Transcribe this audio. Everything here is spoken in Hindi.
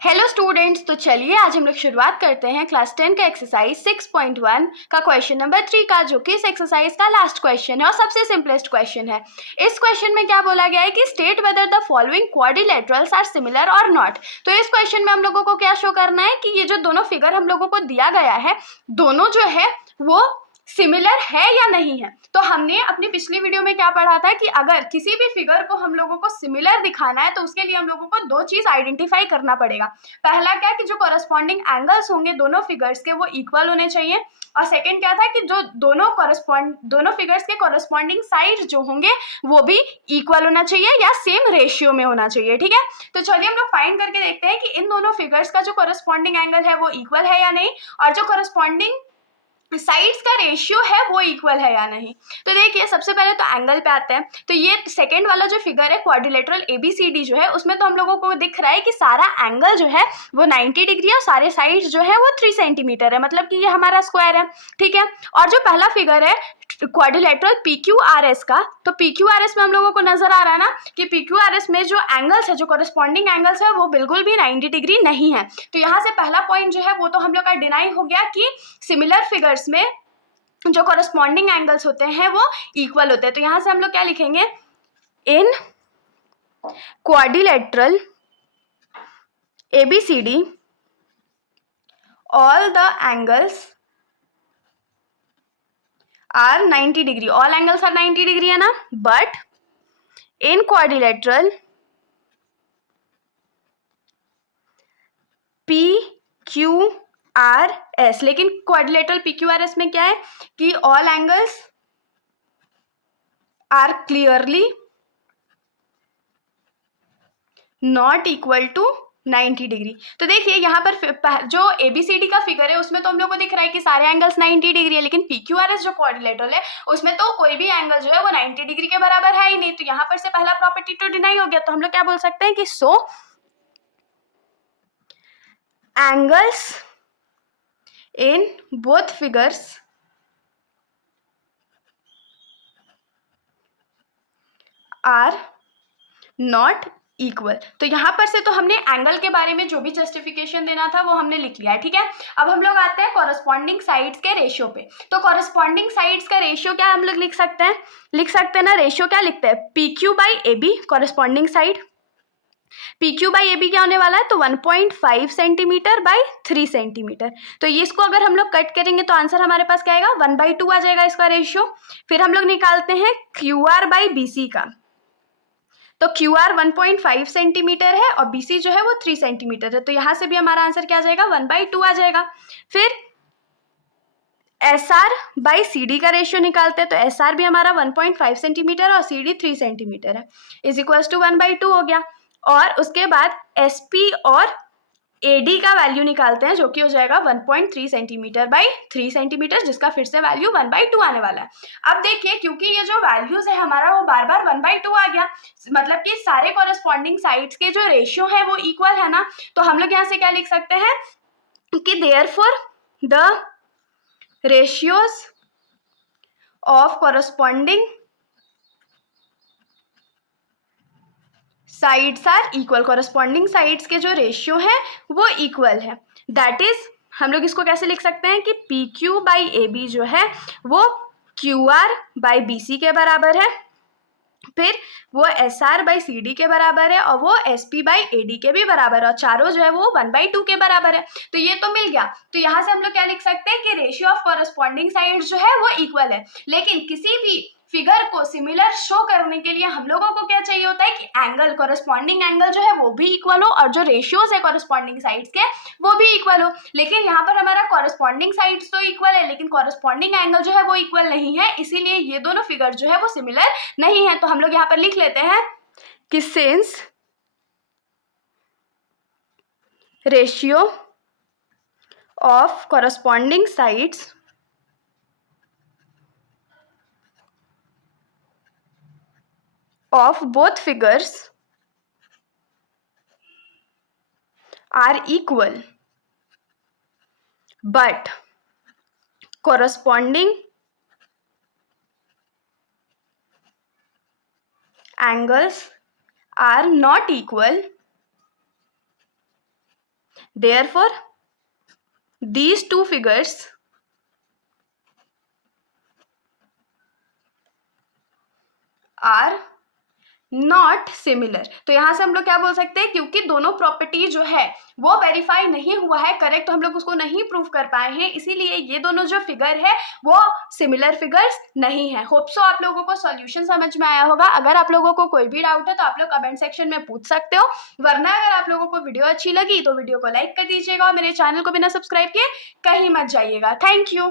हेलो स्टूडेंट्स, तो चलिए आज हम लोग शुरुआत करते हैं क्लास 10 का एक्सरसाइज 6.1 का क्वेश्चन नंबर 3 का, जो कि इस एक्सरसाइज का लास्ट क्वेश्चन है और सबसे सिंपलेस्ट क्वेश्चन है। इस क्वेश्चन में क्या बोला गया है कि state whether the following quadrilaterals are similar और नॉट। तो इस क्वेश्चन में हम लोगों को क्या शो करना है कि ये जो दोनों फिगर हम लोगों को दिया गया है, दोनों जो है वो सिमिलर है या नहीं है। तो हमने अपनी पिछली वीडियो में क्या पढ़ा था कि अगर किसी भी फिगर को हम लोगों को सिमिलर दिखाना है तो उसके लिए हम लोगों को दो चीज आइडेंटिफाई करना पड़ेगा। पहला क्या कि जो कॉरेस्पॉन्डिंग एंगल्स होंगे दोनों फिगर्स के वो इक्वल होने चाहिए, और सेकंड क्या था कि जो दोनों फिगर्स के कॉरेस्पॉन्डिंग साइड्स जो होंगे वो भी इक्वल होना चाहिए या सेम रेशियो में होना चाहिए। ठीक है, तो चलिए हम लोग फाइंड करके देखते हैं कि इन दोनों फिगर्स का जो कॉरेस्पॉन्डिंग एंगल है वो इक्वल है या नहीं, और जो कॉरेस्पॉन्डिंग साइड्स का रेशियो है वो इक्वल है या नहीं। तो देखिए सबसे पहले तो एंगल पे आते हैं। तो ये सेकंड वाला जो फिगर है क्वाड्रिलेटरल एबीसीडी जो है, उसमें तो हम लोगों को दिख रहा है कि सारा एंगल जो है वो 90 डिग्री और सारे साइड्स जो है वो 3 सेंटीमीटर है, मतलब कि ये हमारा स्क्वायर है। ठीक है, और जो पहला फिगर है क्वाड्रिलेटरल पीक्यूआरएस का, तो पीक्यूआरएस में हम लोगों को नजर आ रहा है ना कि पीक्यूआरएस में जो एंगल्स है, जो कॉरेस्पॉन्डिंग एंगल्स है वो बिल्कुल भी 90 डिग्री नहीं है। तो यहाँ से पहला पॉइंट जो है वो तो हम लोग का डिनाई हो गया कि सिमिलर फिगर्स में जो कॉरेस्पॉन्डिंग एंगल्स होते हैं वो इक्वल होते हैं। तो यहाँ से हम लोग क्या लिखेंगे, in quadrilateral ABCD all the angles are 90 degree, all angles are 90 degree है ना, but in quadrilateral P Q R S, लेकिन quadrilateral P Q R S में क्या है कि all angles are clearly not equal to 90 degree. तो देखिए यहाँ पर जो एबीसीडी का फिगर है उसमें तो हम लोग को दिख रहा है कि सारे एंगल्स 90 डिग्री है, लेकिन पीक्यूआरएस जो क्वाड्रिलेटरल है उसमें तो कोई भी एंगल जो है वो 90 डिग्री के बराबर है ही नहीं। तो यहाँ पर से पहला प्रॉपर्टी तो डिनाई हो गया। तो हम लोग क्या बोल सकते हैं कि so angles in both figures are not equal. तो यहां पर से तो हमने एंगल के बारे में जो भी जस्टिफिकेशन देना था वो हमने लिख लिया है। ठीक है, अब हम लोग आते हैं कॉरेस्पॉन्डिंग साइड्स के रेशियो पे। तो कॉरेस्पॉन्डिंग साइड्स का रेशियो क्या हम लोग लिख सकते हैं ना, रेशियो क्या लिखते हैं, P Q by A B corresponding side. P Q by A B क्या होने वाला है, तो 1.5 सेंटीमीटर बाई 3 सेंटीमीटर। तो ये इसको अगर हम लोग कट करेंगे तो आंसर हमारे पास क्या आएगा, 1/2 आ जाएगा इसका रेशियो। फिर हम लोग निकालते हैं Q R by B C का। तो क्यू आर 1.5 सेंटीमीटर है और बी सी जो है वो 3 सेंटीमीटर है। तो यहां से भी हमारा आंसर क्या आ जाएगा, 1/2 आ जाएगा। फिर S R by C D का रेशियो निकालते हैं। तो एस आर भी हमारा 1.5 सेंटीमीटर और सी डी 3 सेंटीमीटर है, इज इक्वल टू 1/2 हो गया। और उसके बाद एस पी और एडी का वैल्यू निकालते हैं, जो कि हो जाएगा 1.3 सेंटीमीटर बाई 3 सेंटीमीटर, जिसका फिर से वैल्यू 1/2 आने वाला है। अब देखिए क्योंकि ये जो वैल्यूज है हमारा वो बार बार 1/2 आ गया, मतलब कि सारे कॉरेस्पॉन्डिंग साइड्स के जो रेशियो है वो इक्वल है ना। तो हम लोग यहाँ से क्या लिख सकते हैं कि therefore the ratios of corresponding sides are equal, corresponding sides के जो रेशियो है वो इक्वल है। दैट इज हम लोग इसको कैसे लिख सकते हैं कि P Q by A B जो है वो Q R by B C के बराबर है, फिर वो S R by C D के बराबर है और वो S P by A D के भी बराबर है, और चारों जो है वो 1/2 के बराबर है। तो ये तो मिल गया। तो यहाँ से हम लोग क्या लिख सकते हैं कि रेशियो ऑफ कॉरेस्पॉन्डिंग साइड्स जो है वो इक्वल है। लेकिन किसी भी फिगर को सिमिलर शो करने के लिए हम लोगों को क्या चाहिए होता है कि एंगल, कॉरेस्पॉन्डिंग एंगल जो है वो भी इक्वल हो और जो रेशियोज है कॉरेस्पॉन्डिंग साइड्स के वो भी इक्वल हो। लेकिन यहाँ पर हमारा कॉरेस्पॉन्डिंग साइड्स तो इक्वल है लेकिन कॉरेस्पॉन्डिंग एंगल जो है वो इक्वल नहीं है, इसीलिए ये दोनों फिगर जो है वो सिमिलर नहीं है। तो हम लोग यहाँ पर लिख लेते हैं कि since ratio of corresponding sides of both figures are equal, but corresponding angles are not equal therefore these two figures are not similar. तो यहाँ से हम लोग क्या बोल सकते हैं, क्योंकि दोनों प्रॉपर्टी जो है वो वेरीफाई नहीं हुआ है करेक्ट, तो हम लोग उसको नहीं प्रूव कर पाए हैं, इसीलिए ये दोनों जो फिगर है वो सिमिलर फिगर्स नहीं है। होप सो आप लोगों को सॉल्यूशन समझ में आया होगा। अगर आप लोगों को कोई भी डाउट है तो आप लोग कमेंट सेक्शन में पूछ सकते हो, वरना अगर आप लोगों को वीडियो अच्छी लगी तो वीडियो को लाइक कर दीजिएगा और मेरे चैनल को बिना सब्सक्राइब किए कहीं मत जाइएगा। Thank you.